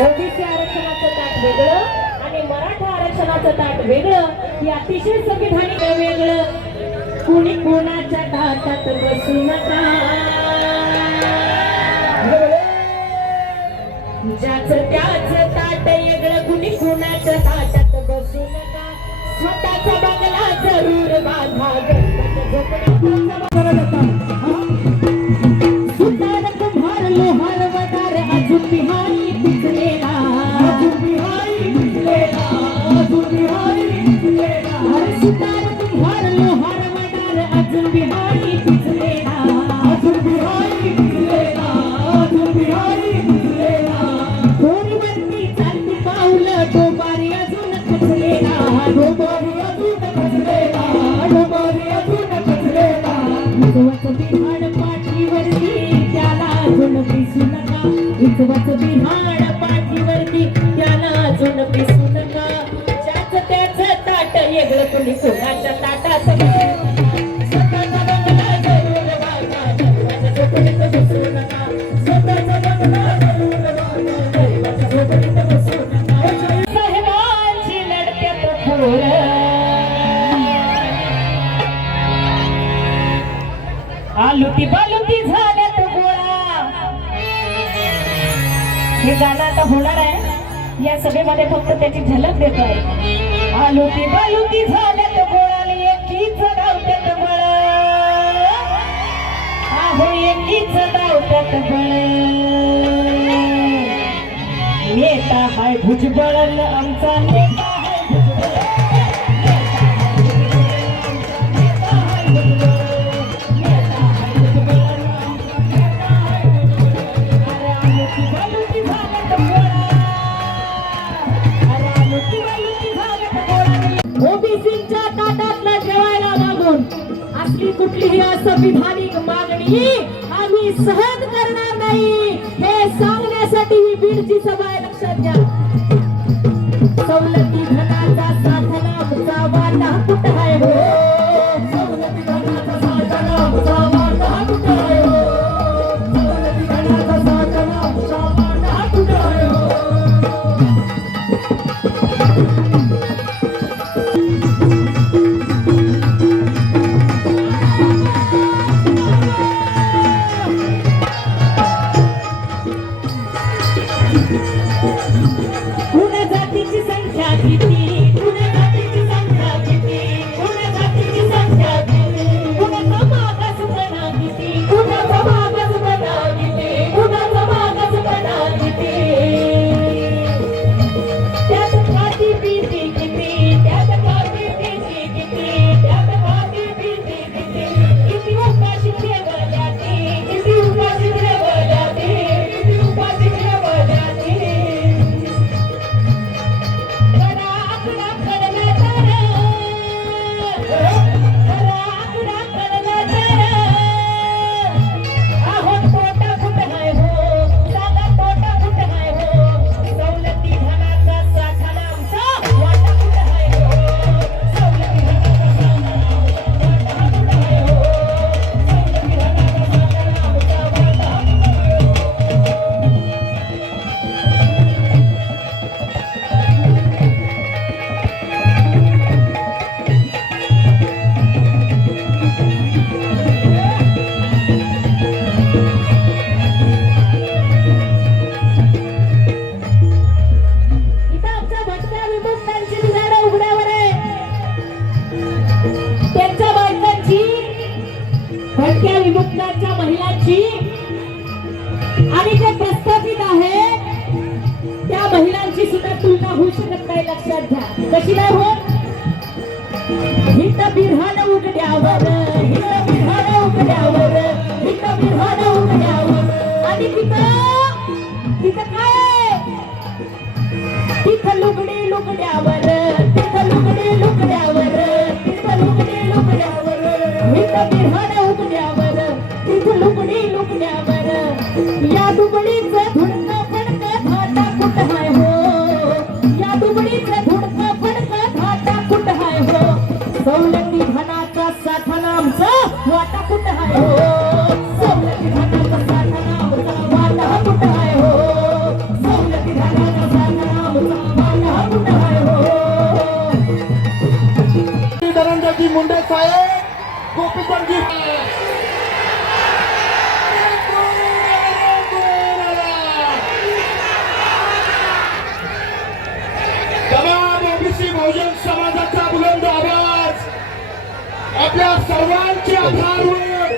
OBC आरक्षणाचं ताट वेगळं आणि मराठा आरक्षणाचं ताट वेगळं हे अतिशय संविधानिक वेगळं. कुणी कोणाच्या ताटात बसू नका. ज्याच त्याच ताट वेगळं कुणी कोणाच्या ताटात बसू नका. स्वतःचा बंगला जरूर बांधा. गणपत झोपडीचा सुतार अजून बिहारी ज्याच त्याच ताट वेगळं कुणी कोणाच्या ताटात? आलुकी बालुकी झाल्यात गोळा. हे गाणं आता होणार आहे. या सभेमध्ये फक्त त्याची झलक देतो आहे. आलुकी बालुकी झाल्यात गोळाली एकीच धावत्यात बळ आहो एकीच धावत्यात बळ नेता हाय भुजबळ आमचा नेता. ओबीसीच्या ताटातला जेवायला मागून असली कुठलीही असंविधानिक मागणी आम्ही सहन करणार नाही. हे सांगण्यासाठी ही बीडची सभा आहे लक्षात घ्या. सवलती धनाचा साधना वाटा कुठं आहे? कुण जातीची संख्या महिलांची सुद्धा तुलना होऊ शकत नाही लक्षात घ्या. कशी नाही होत हित बिरहान उघड्यावर हित बिरहान उघड्यावर हित बिरहान उघड्यावर. आणि तिथं तिथं काय तिथं लुगडी लुगड्यावर तिथं लुगडी लुगड्यावर तिथं लुगडी लुगड्यावर. इथं बिरहाड उघड्यावर तिथं लुगडी लुगड्यावर. या दुबडीचं सर्वांचे आधार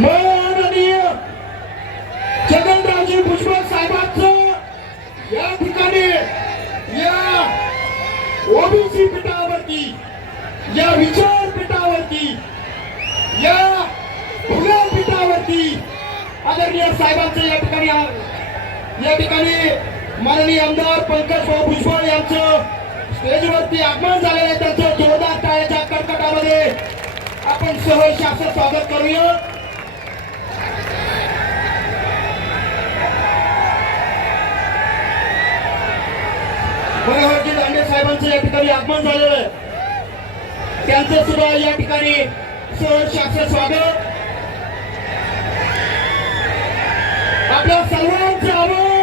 माननीय जगनरावजी भुजबळ साहेबांचं या ठिकाणी या ओबीसी पीठावरती या विचारपीठावरती या भुगा पीठावरती आदरणीय साहेबांचं या ठिकाणी या ठिकाणी माननीय आमदार पंकज भाऊ भुजबळ यांचं स्टेजवरती आगमन झालेलं आहे. त्यांचं जोरदार टाळ्याच्या कडकटामध्ये आपण सहर्षाचं स्वागत करूया. मनोहरजी दांडे साहेबांचं या ठिकाणी आगमन झालेलं आहे. त्यांचं सुद्धा या ठिकाणी सहर्षाचं स्वागत. आपल्या सर्वांचं आवाज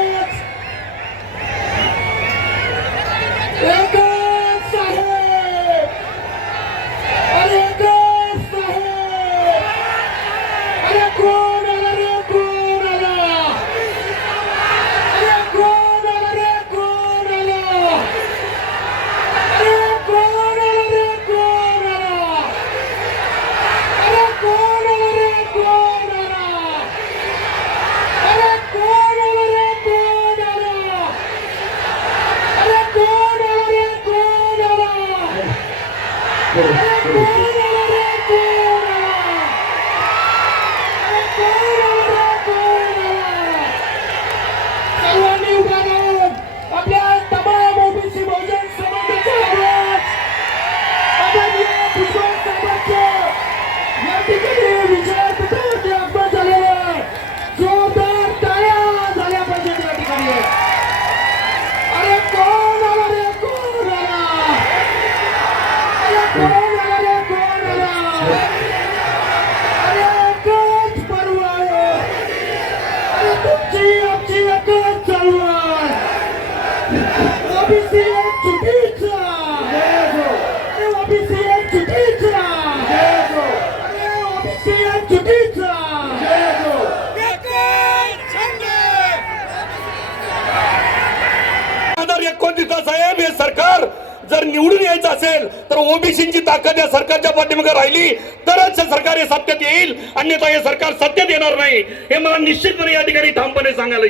जर निवडून यायचं असेल तर ओबीसीची ताकद या सरकारच्या पाठीमागे राहिली तरच हे सरकार हे सत्यात येईल. अन्यथा हे सरकार सत्यात येणार नाही. हे मला निश्चितपणे या ठिकाणी ठामपणे सांगायला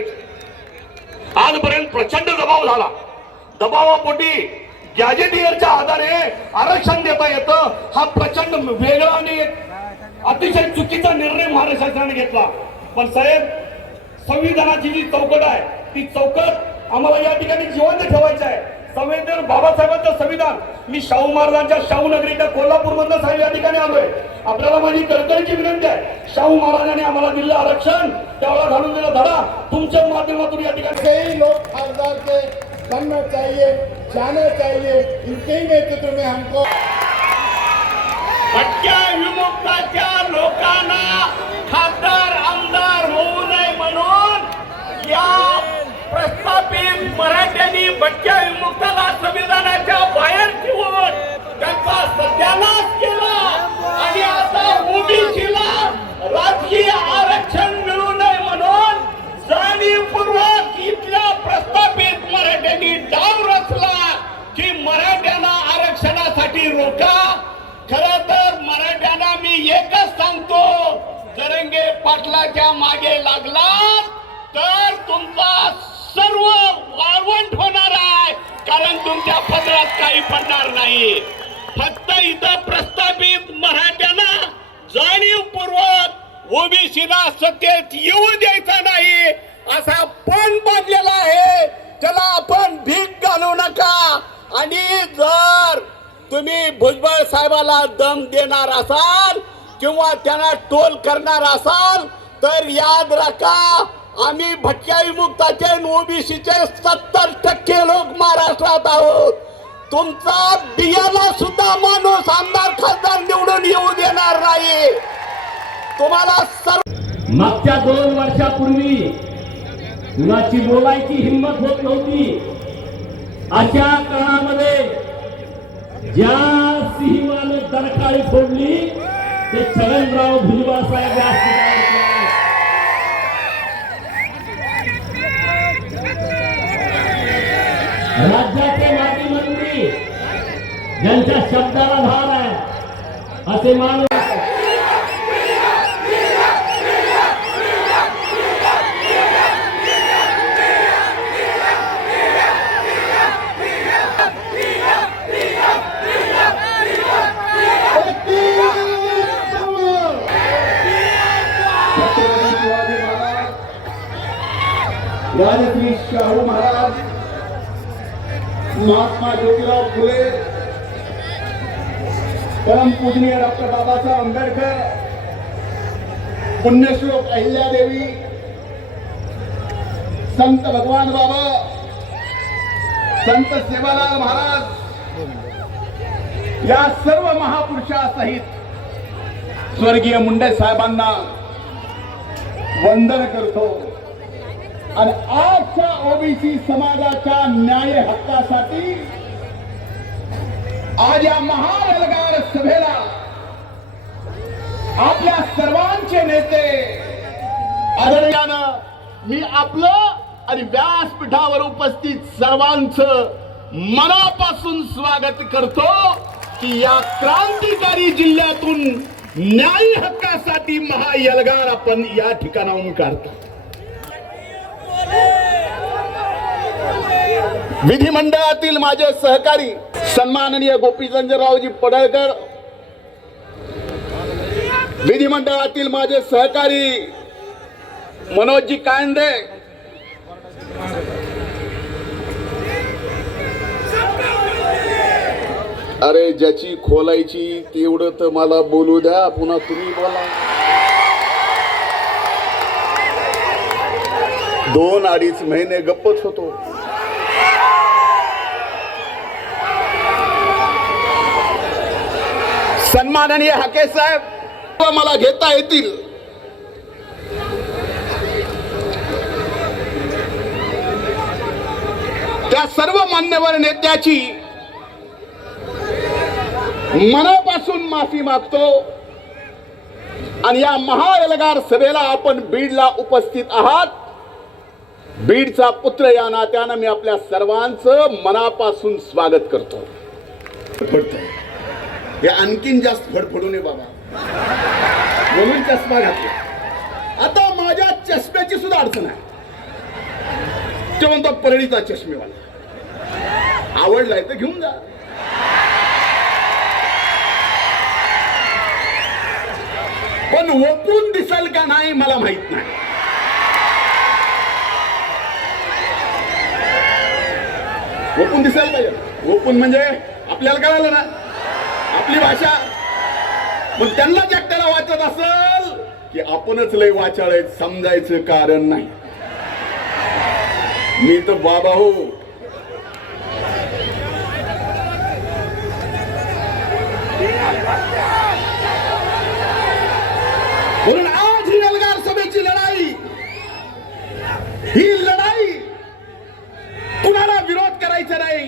आजपर्यंत प्रचंड दबाव झाला. दबावापोटी गॅजेटियरच्या आधारे आरक्षण देता येतं. हा प्रचंड वेगळा आणि अतिशय चुकीचा निर्णय महाराष्ट्र शासनाने घेतला. पण साहेब संविधानाची जी चौकट आहे ती चौकट आम्हाला या ठिकाणी जिवंत ठेवायचं आहे. संविधान बाबासाहेबांचं संविधान. मी शाहू महाराजांच्या शाहू नगरीच्या कोल्हापूर मधनं साहेब या ठिकाणी आलोय. आपल्याला माझी कळकळीची विनंती आहे. शाहू महाराजांनी आम्हाला दिलं आरक्षण. त्यावेळेला घालून दिला धडा. तुमच्या माध्यमातून या ठिकाणी कई लोग खासदार के बनना चाहिए जाना चाहिए इनके ही नेतृत्व में हमको भटक्या विमुक्ताच्या लोकांना खासदार आमदार पाटलाच्या मागे लागलात तर तुमचा सर्व वाळवंट होणार आहे. कारण तुमच्या पदरात काही पडणार नाही. फक्त इथं प्रस्थापित मराठ्यांना जाणीवपूर्वक ओबीसीला सत्तेत येऊ द्यायचा नाही असा पण बांधलेला आहे. त्याला आपण भीक घालू नका. आणि जर तुम्ही भुजबळ साहेबाला दम देणार असाल किंवा त्यांना टोल करणार असाल तर याद रखा आम्ही भटक्या विमुक्ताचे ओबीसीचे सत्तर टक्के लोक महाराष्ट्रात आहोत. तुमचा बियाला सुद्धा माणूस आमदार खासदार निवडून येऊ देणार नाही. तुम्हाला सर्व मागच्या दोन वर्षापूर्वी कुणाची बोलायची हिंमत होत नव्हती. अशा काळामध्ये ज्या सिंहाने दरकाळी फोडली ते छगनराव भुजबळ साहेब या राज्याचे माजी मंत्री ज्यांच्या शब्दाला भार आहे असे मानून राजश्री शाहू महाराज महात्मा ज्योतिराव फुले परमपूजनीय डॉक्टर बाबासाहेब आंबेडकर पुण्यश्लोक अहिल्यादेवी संत भगवान बाबा संत सेवालाल महाराज या सर्व महापुरुषासहित स्वर्गीय मुंडे साहेबांना वंदन करतो. आणि आजच्या ओबीसी समाजाच्या न्याय हक्कासाठी आज या महाएल्गार सभेला आपल्या सर्वांचे नेते आदरणीयानं मी आपलं आणि व्यासपीठावर उपस्थित सर्वांचं मनापासून स्वागत करतो की या क्रांतिकारी जिल्ह्यातून न्याय हक्कासाठी महायलगार आपण या ठिकाणाहून काढतो विधिमंडळातील माझे सहकारी सन्माननीय गोपीचंद्ररावजी पडळकर विधिमंडळातील माझे सहकारी मनोजजी कांदे अरे ज्याची खोलायची तेवढं तर मला बोलू द्या पुन्हा तुम्ही बोला. दोन अडीच महिने गप्पच होतो. सन्माननीय हाके साहेब मला घेता येतील. त्या सर्व मान्यवर नेत्याची मनापासून माफी मागतो. आणि या महाएलगार सभेला आपण बीडला उपस्थित आहात. बीडचा पुत्र या नात्यानं मी आपल्या सर्वांचं मनापासून स्वागत करतो. हे आणखीन जास्त फडफडू नये बाबा. म्हणून चष्मा घातला. आता माझ्या चष्म्याची सुद्धा अडचण आहे. ते म्हणतो परळीचा चष्मेवाला. आवडलाय तर घेऊन जा. पण ओपून दिसेल का नाही मला माहीत नाही. ओपून दिसायला पाहिजे. ओपून म्हणजे आपल्याला कळालं ना. आपली भाषा. मग त्यांना एकट्याला वाचत असल की आपणच लय वाचाळ आहेत समजायचं कारण नाही. मी तर बाबा हो. म्हणून आज ही एल्गार सभेची लढाई ही लढाई कुणाला विरोध करायचा नाही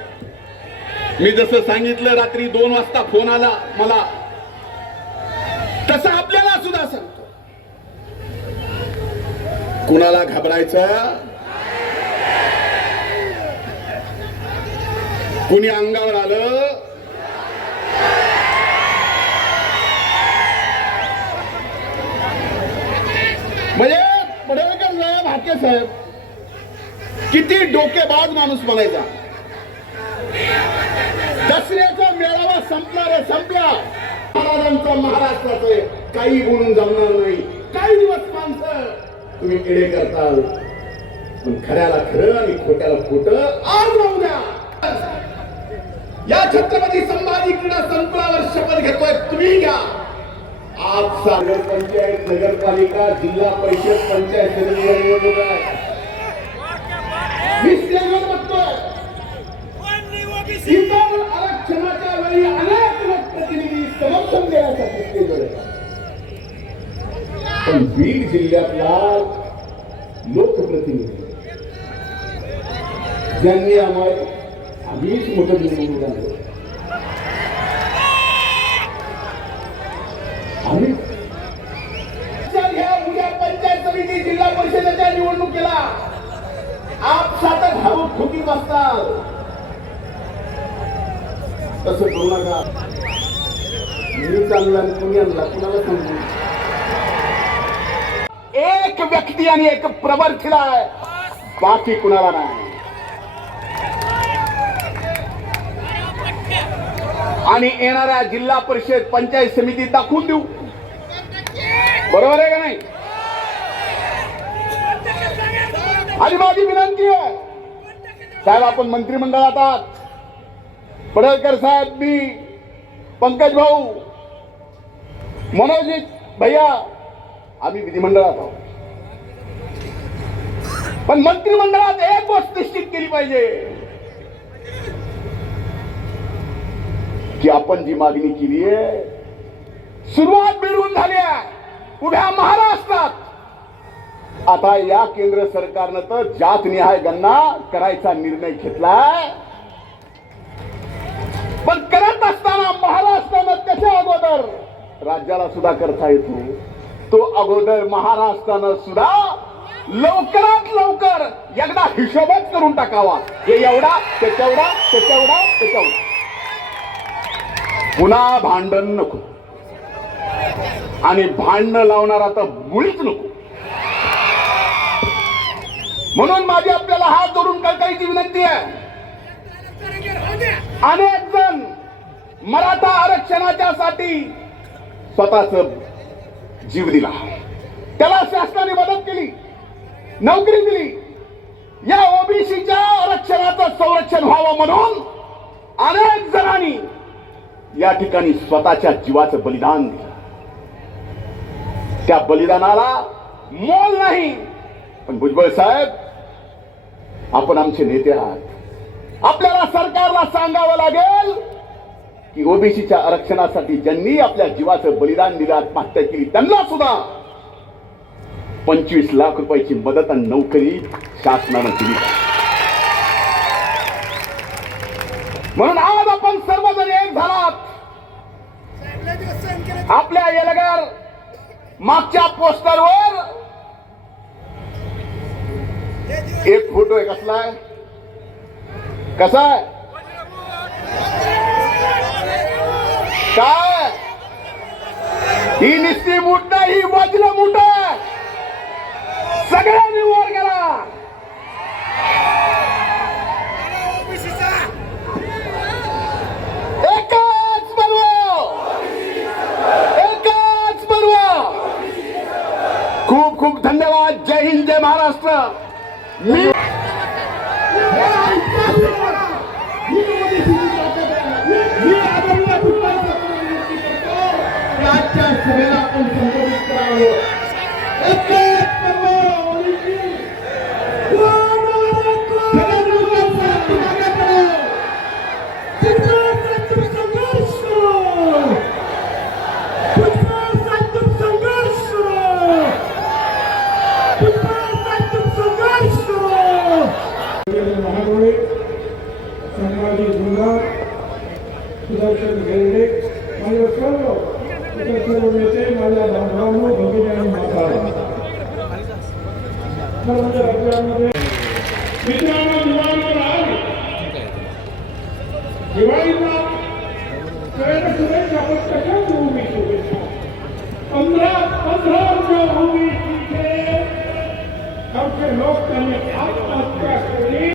मी जसं सांगितलं रात्री दोन वाजता फोन आला मला. तसं आपल्याला सुद्धा सांगतो. कुणाला घाबरायचं? कुणी अंगावर आलं? म्हणजे पडेलकर साहेब हाके साहेब किती डोकेबाज माणूस म्हणायचा. दसऱ्याचा मेळावा संपणार रे संपला. महाराजांचा महाराष्ट्राचं आहे. काही बोलून जमणार नाही. काही दिवस माणसं तुम्ही किडे करताल. पण खऱ्याला खरं आणि खोट्याला खोट आज राहू द्या. या छत्रपती संभाजी क्रीडा संकुलावर शपथ घेतोय तुम्ही घ्या. आज सागर पंचायत नगरपालिका जिल्हा परिषद पंचायत निवडणूक आहे. बीड जिल्ह्यातला लोकप्रतिनिधी ज्यांनी आम्हाला आम्हीच मोठं आणलं आणि एक प्रबर आहे बाकी कुणाला नाही. आणि येणाऱ्या जिल्हा परिषद पंचायत समितीत दाखवून देऊ. बरोबर आहे का नाही? आणि माझी विनंती आहे साहेब आपण मंत्रिमंडळात आहात. पडळकर साहेब मी पंकज भाऊ मनोजित भैया आम्ही विधिमंडळात आहोत. पण मंत्रिमंडळात एक गोष्ट निश्चित केली पाहिजे. की आपण जी मागणी केली आहे सुरुवात मिळवून झाली आहे. उभ्या महाराष्ट्रात. आता या केंद्र सरकारनं तर जात निहाय गणना करायचा निर्णय घेतलाय. पण करत असताना महाराष्ट्रानं त्याच्या अगोदर राज्याला सुद्धा करता येतो? तो अगोदर महाराष्ट्रानं सुद्धा लवकरात लवकर एकदा हिशोबच करून टाकावा. हे एवढा त्याच्यावढा ते तेवढा पुन्हा भांडण नको. आणि भांडणं लावणार आता मुळीच नको. म्हणून माझी आपल्याला हात जोडून कळकायची विनंती आहे. अनेक जण मराठा आरक्षणाच्या साठी स्वतःच जीव दिला. त्याला शासनाने मदत केली. नोकरी दिली या ओबीसीच्या आरक्षणाचं संरक्षण व्हावं म्हणून अनेक जणांनी या ठिकाणी स्वतःच्या जीवाचं बलिदान दिलं. त्या बलिदानाला मोल नाही. पण भुजबळ साहेब आपण आमचे नेते आहात. आपल्याला सरकारला सांगावं लागेल की ओबीसीच्या आरक्षणासाठी ज्यांनी आपल्या जीवाचं बलिदान दिलं आत्महत्या केली त्यांना सुद्धा पंचवीस लाख रुपयाची मदत आणि नोकरी शासनानं दिली. म्हणून आज आपण सर्वजण एक झालात. आपल्या येलगार मागच्या पोस्टरवर एक फोटो आहे कसला आहे कसा आहे काय? ही निस्ती मुठ ही वज्र मुठ. सगळ्यांनी वर गेला. एकच पर्व. एकच पर्व. खूप खूप धन्यवाद. जय हिंद जय महाराष्ट्र. मी सुदर्शन घेणे माझ्या सर्व सर्व नेते माझ्या बांधवांनो भगिनी आणि माता. राज्यामध्ये मित्रांनो दिवाळीवर आहे दिवाळीला सगळ्यांना शुभेच्छा आपण कशा देऊ मी शुभेच्छा? पंधरा पंधरा तिथे. आमचे लोक त्यांनी आत्महत्या केली